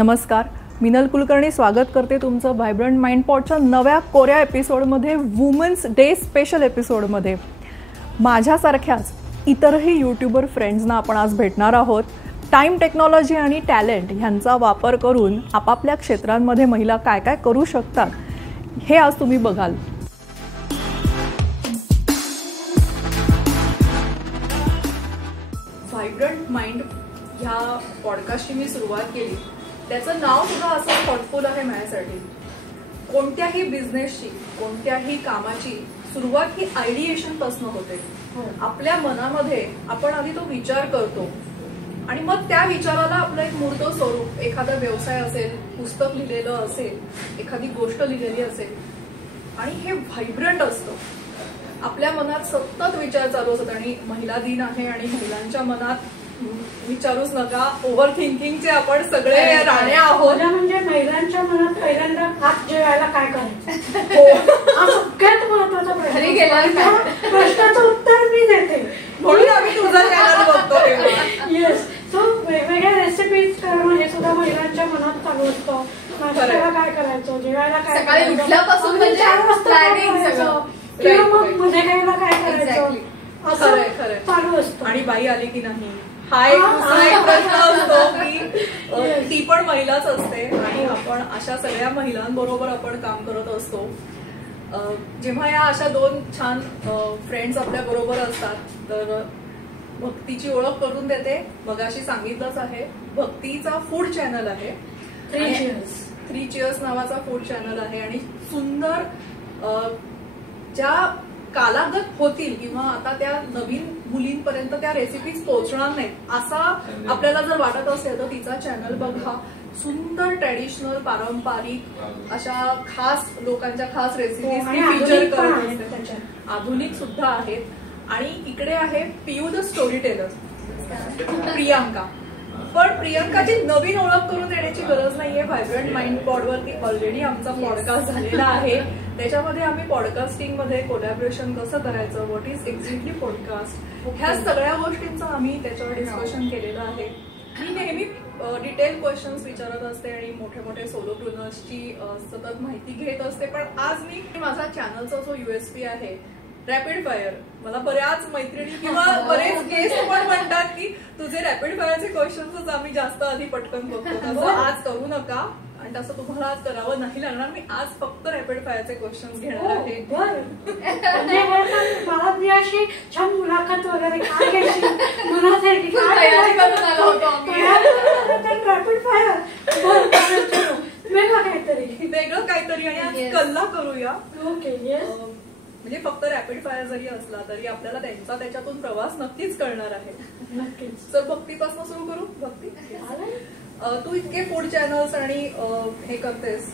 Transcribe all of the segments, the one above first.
नमस्कार, मिनल कुलकर्णी स्वागत करते तुमचं व्हायब्रंट माइंड पॉडच्या नव्या कोऱ्या एपिसोडमध्ये, वुमन्स डे स्पेशल एपिसोडमध्ये. माझ्यासारख्याच इतरही यूट्यूबर फ्रेंड्सना आपण आज भेटणार आहोत. टाईम, टेक्नॉलॉजी आणि टॅलेंट ह्यांचा वापर करून आपापल्या क्षेत्रांमध्ये महिला काय काय करू शकतात हे आज तुम्ही बघाल. व्हायब्रंट माइंड ह्या पॉडकास्टची मी सुरुवात केली. त्याचं नाव सुद्धा असं थॉटफुल आहे माझ्यासाठी. कोणत्याही बिझनेसची, कोणत्याही कामाची सुरुवात ही आयडिएशन पासून होते. आपल्या मनामध्ये आपण आधी तो विचार करतो आणि मग त्या विचाराला आपलं एक मूर्त स्वरूप, एखादा व्यवसाय असेल, पुस्तक लिहिलेलं असेल, एखादी गोष्ट लिहिलेली असेल आणि हे व्हायब्रंट असतं. आपल्या मनात सतत विचार चालू असतात आणि महिला दिन आहे आणि महिलांच्या मनात विचारूच नका, ओव्हर थिंकिंगचे आपण सगळे राणे आहोत. म्हणजे महिलांच्या मनात पहिल्यांदा हात जेवायला काय करायचं हा सगळ्यात महत्वाचा प्रश्नाचं उत्तर मी देते, म्हणून आम्ही तुझा चॅनल बघतो. येस, सो वेगवेगळ्या रेसिपीज करणं हे सुद्धा महिलांच्या मनात चालू असतं. नाश्त्याला काय करायचं, जेवायला काय करायचं, 4 वाजता काय करायचं, किंवा मग मध्ये खायला काय करायचं, असं चालू असतं. आणि बाई आली की नाही हा एक दुसरा एक प्रश्न असतो की ती पण महिलाच असते आणि आपण अशा सगळ्या महिलांबरोबर आपण काम करत असतो. जेव्हा या अशा 2 छान फ्रेंड्स आपल्या बरोबर असतात तर भक्तीची ओळख करून देते. मगाशी सांगितलंच आहे, भक्तीचा फूड चॅनल आहे, 3 चिअर्स नावाचा फूड चॅनल आहे. आणि सुंदर ज्या कालागत होतील किंवा आता त्या नवीन मुलींपर्यंत त्या रेसिपीज पोहोचणार नाहीत असा आपल्याला जर वाटत असेल तर तिचा चॅनल बघा. सुंदर ट्रॅडिशनल, पारंपरिक अशा खास लोकांच्या खास रेसिपीज फीचर करत असते. आधुनिक सुद्धा आहेत. आणि इकडे आहे पियू द स्टोरी टेलर, प्रियांका. पण प्रियांकाची नवीन ओळख करून देण्याची गरज नाहीये. व्हायब्रंट माइंड पॉडवरती ऑलरेडी आमचा पॉडकास्ट झालेला आहे. त्याच्यामध्ये आम्ही पॉडकास्टिंग मध्ये कोलॅबोरेशन कसं करायचं, व्हॉट इज एक्झॅक्टली पॉडकास्ट, ह्या सगळ्या गोष्टींचं आम्ही त्याच्यावर डिस्कशन केलेलं आहे. मी नेहमी डिटेल क्वेश्चन्स विचारत असते आणि मोठे मोठे सोलोप्रुनर्सची सतत माहिती घेत असते. पण आज मी माझा चॅनलचा जो USP आहे, रॅपिड फायर. मला बऱ्याच मैत्रिणी किंवा बरेच गेस्ट पण म्हणतात की तुझे रॅपिड फायरचे क्वेश्चन्स आम्ही जास्त आधी पटकन बघतो, तसं आज करू नका आणि तसं तुम्हाला आज करावं नाही लागणार. मी आज फक्त रॅपिड फायरचे क्वेश्चन्स घेणार आहे. मला मी अशी छान मुलाखत वगैरे काय घ्यायची मनात आहे की रॅपिड फायर वेगळं काहीतरी आणि आज कल्ला करूया. Okay, yes. म्हणजे फक्त रॅपिड फायर जरी असला तरी आपल्याला त्याच्यातून प्रवास नक्कीच कळणार आहे. नक्कीच. तर भक्तीपासून सुरू करू. भक्ती, तू इतके फूड चॅनल्स आणि हे करतेस,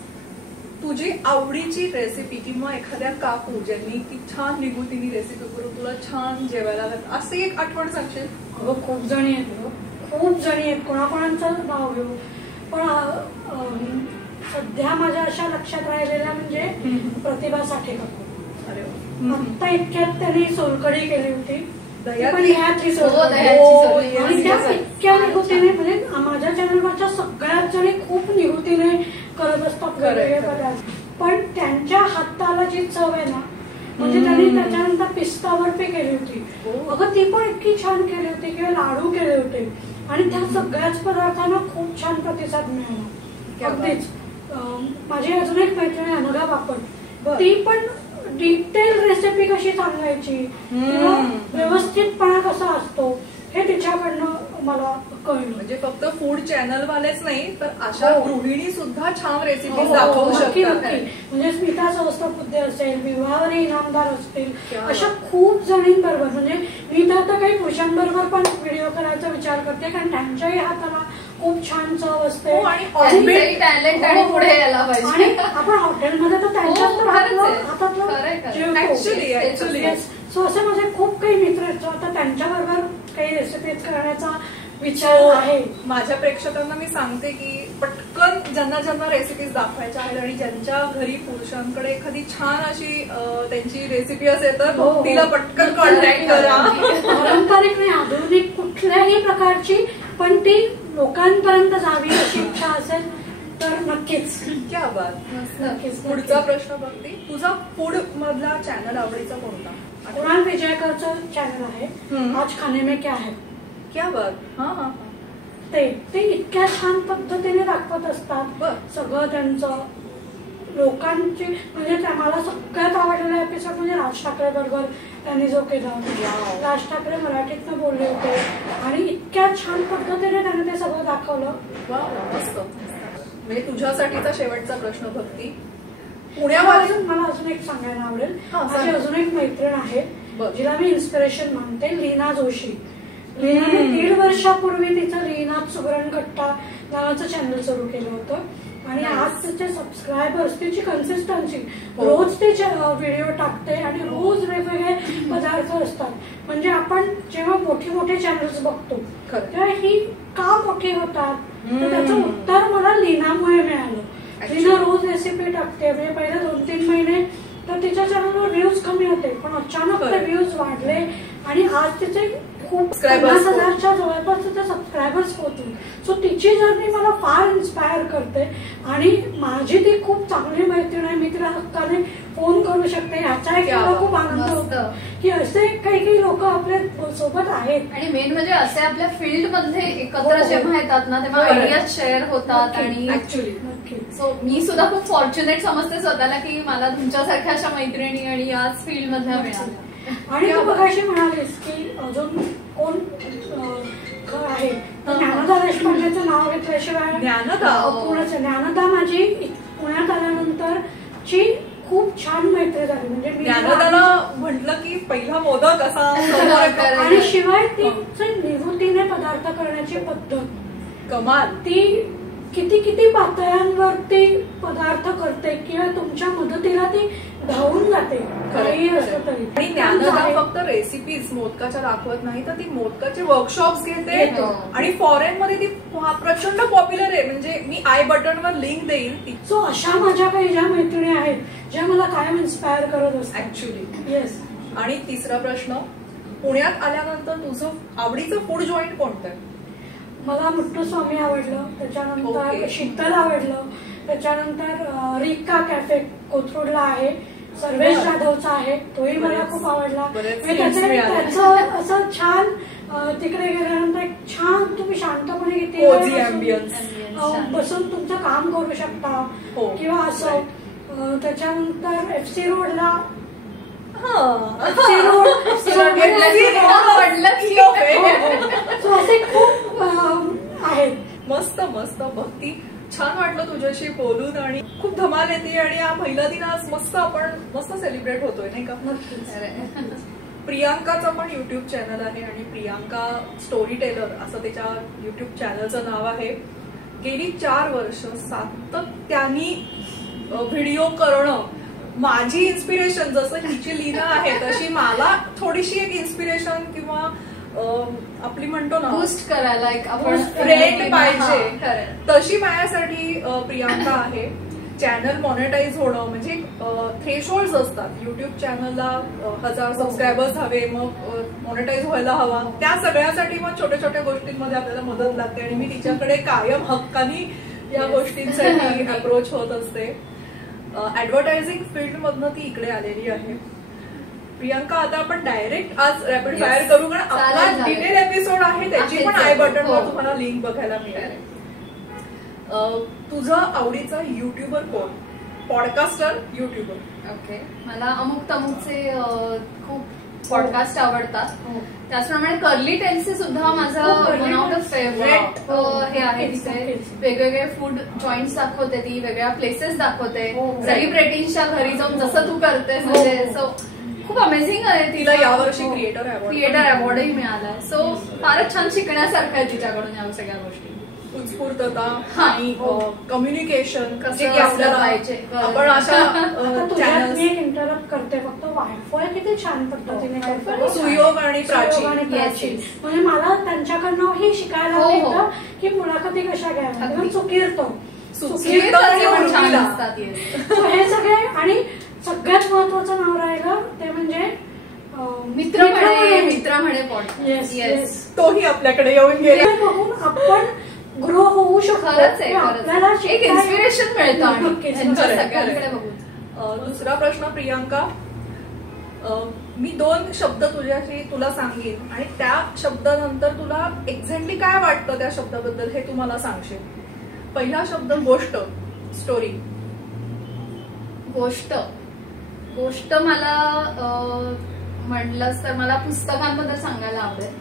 तुझी आवडीची रेसिपी किंवा एखाद्या काकू ज्यांनी की छान निगुतीनी रेसिपी करून तुला छान जेवायला घालत असे एक आठवण सांगशील? खूप जणी आहेत, खूप जणी आहेत, कोणाकोणाचं नाव घेऊ. पण सध्या माझ्या अशा लक्षात राहिलेल्या म्हणजे प्रतिभा साठेकर. आता इतक्यात त्यांनी सोलकढी केली होती, आणि त्या इतक्या निगुतीने, म्हणजे माझ्या चॅनलवरच्या सगळ्याच जणी खूप निगुतीने करत असतात वेगवेगळे पदार्थ. पण त्यांच्या हाताला जी चव आहे ना, म्हणजे त्यांनी त्याच्यानंतर पिस्ता बर्फी केली होती, अगं ती पण इतकी छान केली होती, किंवा लाडू केले होते आणि त्या सगळ्याच पदार्थांना खूप छान प्रतिसाद मिळाला. अगदीच. माझी अजून एक मैत्रिणी अनुगा पापड, ती पण डिटेल रेसिपी कशी सांगायची, व्यवस्थितपणा कसा असतो हे तिच्याकडनं मला कळलं. म्हणजे फक्त फूड चॅनल वालेच नाही तर अशा गृहिणी सुद्धा छान रेसिपी दाखवू शकतात. म्हणजे स्मिता सहस्त्रबुद्धे असेल, विवाहरी इनामदार असतील, अशा खूप जणींबरोबर, म्हणजे मी तर आता काही पुरुषांबरोबर पण व्हिडिओ करायचा विचार करते, कारण त्यांच्याही हाताला खूप छान चव असते आणि पुढे यायला पाहिजे. आणि आपण हॉटेलमध्ये तर त्यांच्याच हातातलं जेवतो. सो असे माझे खूप काही मित्र आहेत, आता त्यांच्याबरोबर काही रेसिपीज करण्याचा विचार आहे. माझ्या प्रेक्षकांना मी सांगते की पटकन ज्यांना ज्यांना रेसिपीज दाखवायच्या आहेत आणि ज्यांच्या घरी पुरुषांकडे एखादी छान अशी त्यांची रेसिपी असेल तर तिला पटकन कॉन्टॅक्ट करा. पारंपरिक नाही, आधुनिक कुठल्याही प्रकारची, पण ती लोकांपर्यंत जावी अशी इच्छा असेल नक्कीच. क्या बात. नक्कीच. पुढचा प्रश्न बघते, तुझा फूड मधला चॅनल आवडीचा कोणता? कुणाल विजयकरचं चॅनल आहे आज खाने में क्या है. क्या बात. हा हा. ते इतक्या छान पद्धतीने दाखवत असतात सगळं त्यांचं. लोकांची म्हणजे मला सगळ्यात आवडलेला एपिसोड म्हणजे राज ठाकरे बरोबर त्यांनी जो केला. राज ठाकरे मराठीतनं बोलले होते आणि इतक्या छान पद्धतीने त्याने ते सगळं दाखवलं. मस्त. म्हणजे तुझ्यासाठीचा शेवटचा प्रश्न भक्ती, पुण्यामध्ये मला अजून एक सांगायला आवडेल. माझी सांग. अजून एक मैत्रीण आहे जिला मी इन्स्पिरेशन मानते, लीना जोशी. लीनाने 1.5 वर्षापूर्वी तिचं लीनात सुगरण कट्टा नावाचं चॅनल सुरू केलं होतं आणि आज तिचे सबस्क्रायबर्स, तिची कन्सिस्टन्सी, रोज ते व्हिडिओ टाकते आणि रोज वेगवेगळे पदार्थ असतात. म्हणजे आपण जेव्हा मोठे मोठे चॅनल्स बघतो तेव्हा ही का मोठी होतात, तर त्याचं उत्तर मला लीनामुळे मिळालं. लीना रोज रेसिपी टाकते. म्हणजे पहिले 2-3 महिने तर तिच्या चॅनलवर व्ह्यूज कमी होते, पण अचानक ते व्ह्यूज वाढले आणि आज तिचे खूप 50,000च्या जवळपास तिचे सबस्क्रायबर्स पोहोचले. सो तिची जर्नी मला फार इन्स्पायर करते आणि माझी ती खूप चांगली मैत्रीण आहे. मी तिला हक्काने फोन करू शकते. ह्याचा एक मला खूप आनंद होतो की असे काही लोक आपल्या सोबत आहेत. आणि मेन म्हणजे असे आपल्या फील्ड मध्ये एकत्र जेव्हा येतात ना तेव्हा आयडियाज शेअर होतात. आणि ऍक्च्युली सो मी सुद्धा खूप फॉर्च्युनेट समजते स्वतःला की मला तुमच्यासारख्या अशा मैत्रिणी आणि याच फील्ड मधल्या मिळाल्या. आणि तू बघाशी म्हणालीस की अजून कोण आहे, ज्ञानदा देशपांडेचं नाव घेतल्याशिवाय ज्ञानदा माझी पुण्यात आल्यानंतरची खूप छान मैत्री झाली. म्हणजे मी ज्ञानदाला म्हटलं की पहिला मोदक असा आणि शिवाय ती निवृत्तीने पदार्थ करण्याची पद्धत कमाल. ती किती पातळ्यांवरती पदार्थ करते किंवा तुमच्या मदतीला ती धावून जाते काही असं तरी. आणि ज्ञानदा फक्त रेसिपीज मोदकाच्या दाखवत नाही तर ती मोदकाचे वर्कशॉप्स घेते आणि फॉरेन मध्ये ती प्रचंड पॉप्युलर आहे. म्हणजे मी आय बटनवर लिंक देईल. सो अशा माझ्या काही ज्या मैत्रिणी आहेत ज्या मला कायम इन्स्पायर करत असतात ऍक्च्युली. येस. आणि तिसरा प्रश्न, पुण्यात आल्यानंतर तुझं आवडीचं फूड जॉईंट कोणतं आहे? मला मुट्टुस्वामी आवडलं, त्याच्यानंतर शीतल आवडलं, त्याच्यानंतर रिका कॅफे कोथरूडला आहे, सर्वेश जाधवचा आहे, तोही मला खूप आवडला. त्याचं असं छान तिकडे गेल्यानंतर एक छान तुम्ही शांतपणे किती बसून तुमचं काम करू शकता किंवा असं. त्याच्यानंतर FC रोडला असे खूप आहेत. मस्त मस्त. भक्ती, छान वाटलं तुझ्याशी बोलून आणि खूप धमाल येते. आणि हा पहिला दिन आज मस्त सेलिब्रेट होतोय नाही का? प्रियांकाचं पण युट्यूब चॅनल आहे आणि प्रियांका स्टोरी टेलर असं तिच्या युट्यूब चॅनलचं नाव आहे. गेली 4 वर्ष सातत्याने व्हिडिओ करणं माझी इन्स्पिरेशन. जसं हिची लीना आहे तशी मला थोडीशी एक इन्स्पिरेशन किंवा आपली म्हणतो ना बूस्ट करायला एक आपण फ्रेंड पाहिजे तशी माझ्यासाठी प्रियांका आहे. चॅनल मॉनिटाईज होणं म्हणजे थ्रेशोल्ड असतात. युट्यूब चॅनलला 1000 सबस्क्रायबर्स हवे, मग मॉनिटाईज व्हायला हवा. त्या सगळ्यासाठी मग छोट्या छोट्या गोष्टींमध्ये आपल्याला मदत लागते आणि मी तिच्याकडे कायम हक्कानी या गोष्टींसाठी अप्रोच होत असते. ऍडव्हर्टायझिंग फील्ड मधनं ती इकडे आलेली आहे. प्रियांका, आता आपण डायरेक्ट आज रॅपिड फायर करू कारण आपला डिटेल एपिसोड आहे त्याची पण आय बटनवर तुम्हाला लिंक बघायला मिळेल. तुझं आवडीचा युट्यूबर कोण? Podcaster, YouTuber? ओके, मला अमुक तमुकचे खूप पॉडकास्ट आवडतात. त्याचप्रमाणे कर्ली टेल्सचे सुद्धा माझं वन ऑफ द फेवरेट हे आहे. तिथे वेगवेगळे फूड जॉईंट्स दाखवते, ती वेगळ्या प्लेसेस दाखवते, सेलिब्रिटींच्या घरी जाऊन जसं तू करतेस. म्हणजे सो खूप अमेझिंग आहे. तिला यावर्षी क्रिएटर अवॉर्डही मिळालाय. सो फारच छान शिकण्यासारखं आहे तिच्याकडून या सगळ्या गोष्टी. उत्स्फूर्तता आणि कम्युनिकेशन कसं आपल्याला पाहिजे. आपण अशा मी इंटरप्ट करते फक्त. वायफाय किती छान पद्धतीने करतात सुयोग आणि प्राची. म्हणजे मला त्यांच्याकडनं हे शिकायला मिळतं की मुलाखती कशा घ्याव्या. चुकीर्तो हे सगळे. आणि सगळ्यात महत्वाचं नाव राहिलं ते म्हणजे मित्र म्हणे पॉडकास्ट. तोही आपल्याकडे येऊन गेला. बघून आपण ग्रो होऊ शकतो. खरंच आहे, आपल्याला एक इन्स्पिरेशन मिळतं आणि नक्कीच. त्यांच्या सगळ्यांकडे बघून. दुसरा प्रश्न प्रियांका, मी 2 शब्द तुला सांगेन आणि त्या शब्दानंतर तुला एक्झॅक्टली काय वाटतं त्या शब्दाबद्दल हे तू मला सांगशील. पहिला शब्द गोष्ट, स्टोरी. गोष्ट मला म्हणलंस तर मला पुस्तकांबद्दल सांगायला आवडेल.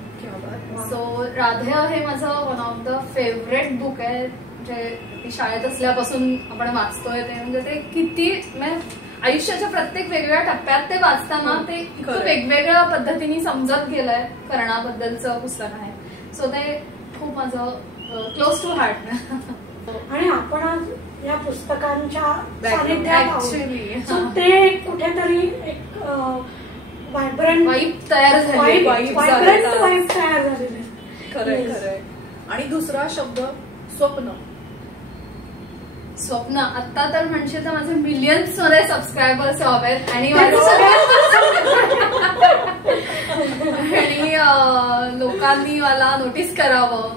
सो राधेय हे माझं one of the favourite book आहे, जे शाळेत असल्यापासून आपण वाचतोय ते. म्हणजे ते किती आयुष्याच्या प्रत्येक वेगवेगळ्या टप्प्यात ते वाचताना ते इतकं वेगवेगळ्या पद्धतीने समजत गेलंय. कर्णाबद्दलचं पुस्तक आहे. सो ते खूप माझं क्लोज टू हार्ट. आणि आपण आज या पुस्तकांच्या सानिध्यात ऍक्च्युली ते कुठेतरी एक व्हायब्रंट वाईब तयार झाली. वाईब तयार झालेली. खरंय. आणि दुसरा शब्द स्वप्न. स्वप्न आता तर म्हणशील तर माझे मिलियन्स मध्ये सबस्क्रायबर्स हवेत आणि लोकांनी मला नोटीस करावं.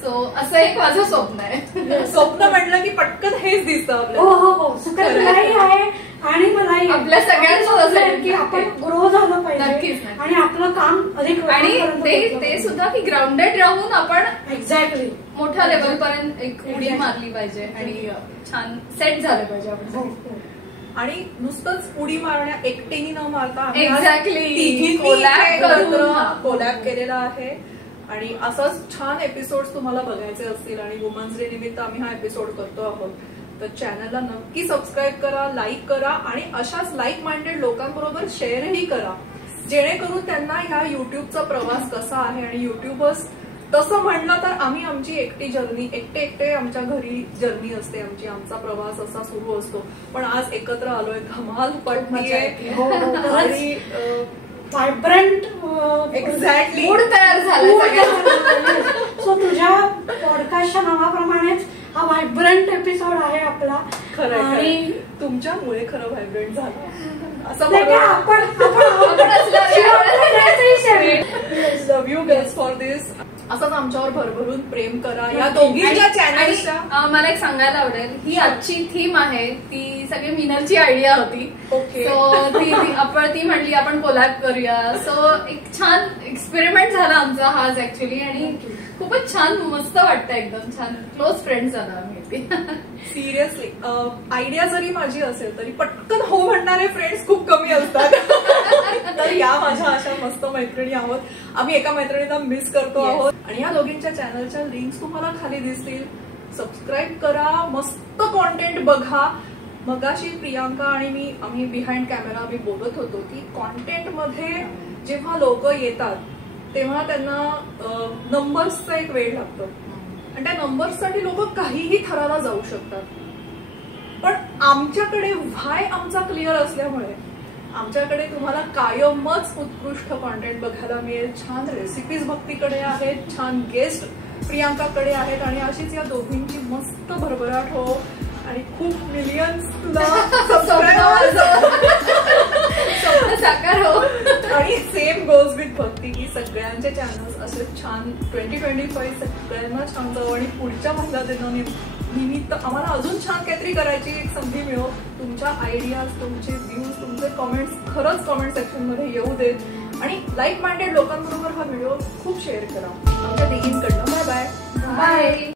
सो असं एक माझं स्वप्न आहे. स्वप्न म्हटलं की पटकन हेच दिसतं आपल्याला. हो. मलाही आहे आणि मलाही आपल्या सगळ्यांचं असेल की आपण ग्रो झालं पाहिजे. नक्कीच. आणि आपलं काम अधिक आणि ते सुद्धा की ग्राउंडेड राहून आपण एक्झॅक्टली मोठ्या लेवल पर्यंत एक उडी मारली पाहिजे आणि छान सेट झालं पाहिजे आपण. आणि नुसतंच उडी मारण्या एकटीने न मारता एक्झॅक्टली कोलॅब केलेला आहे. आणि असंच छान एपिसोड्स तुम्हाला बघायचे असतील आणि वुमन्स डे निमित्त आम्ही हा एपिसोड करतो आहोत, तर चॅनलला नक्की सबस्क्राईब करा, लाईक करा आणि अशाच लाईक माइंडेड लोकांबरोबर शेअरही करा, जेणेकरून त्यांना ह्या युट्यूबचा प्रवास कसा आहे. आणि युट्यूबर्स तसं म्हणलं तर आम्ही आमची एकटी जर्नी, एकटे आमच्या घरी जर्नी असते आमची, आमचा प्रवास असा सुरू असतो. पण आज एकत्र आलोय, धमाल पडतीये आणि व्हायब्रंट एक्झॅक्टली मूड तयार झाला. सो तुझ्या पॉडकास्टच्या नावाप्रमाणेच हा व्हायब्रंट एपिसोड आहे आपला. आणि तुमच्यामुळे खरं व्हायब्रंट झालं असं आपण लव्ह यू गर्ल्स फॉर दिस. असंच आमच्यावर भरभरून प्रेम करा या दोघींच्या चॅनलच्या. मला एक सांगायला आवडेल, ही आजची थीम आहे ती सगळी मिनलची आयडिया होती. ओके. सो आपण ती म्हणली आपण कोलॅब करूया. सो एक छान एक्सपेरिमेंट झाला आमचा हाच ऍक्च्युली आणि खूपच छान मस्त वाटतं, एकदम छान क्लोज फ्रेंड झाला आम्ही. सिरियसली आयडिया जरी माझी असेल तरी पटकन हो म्हणणारे फ्रेंड्स खूप कमी असतात. तर या माझ्या अशा मस्त मैत्रिणी आहोत. आम्ही एका मैत्रिणीला मिस करतो आहोत. आणि या दोघींच्या चॅनलच्या लिंक्स तुम्हाला खाली दिसतील. सबस्क्राईब करा, मस्त कॉन्टेंट बघा. मगाशी प्रियांका आणि आम्ही बिहाइंड कॅमेरा बोलत होतो की कॉन्टेंटमध्ये जेव्हा लोक येतात तेव्हा त्यांना नंबर्सचा एक वेळ लागतो आणि त्या नंबर्ससाठी लोक काहीही थराला जाऊ शकतात. पण आमच्याकडे व्हाय आमचा क्लिअर असल्यामुळे आमच्याकडे तुम्हाला कायमच उत्कृष्ट कॉन्टेंट बघायला मिळेल. छान रेसिपीज भक्तीकडे आहेत, छान गेस्ट प्रियांकाकडे आहेत आणि अशीच या दोघींची मस्त भरभराट हो आणि खूप मिलियन्स तुला साकार हो. आणि सेम गोज विथ भक्ती की सगळ्यांचे चॅनल्स असे छान 2025 सगळ्यांना छान जावं आणि पुढच्या महिला दिनानिमित्त आम्हाला अजून छान काहीतरी करायची एक संधी मिळो. तुमच्या आयडियाज, तुमचे व्ह्यूज, तुमचे कमेंट्स खरंच कमेंट सेक्शन मध्ये येऊ देत आणि लाईक माइंडेड लोकांबरोबर हा व्हिडिओ खूप शेअर करा. आमच्या तिघींकडनं बाय बाय.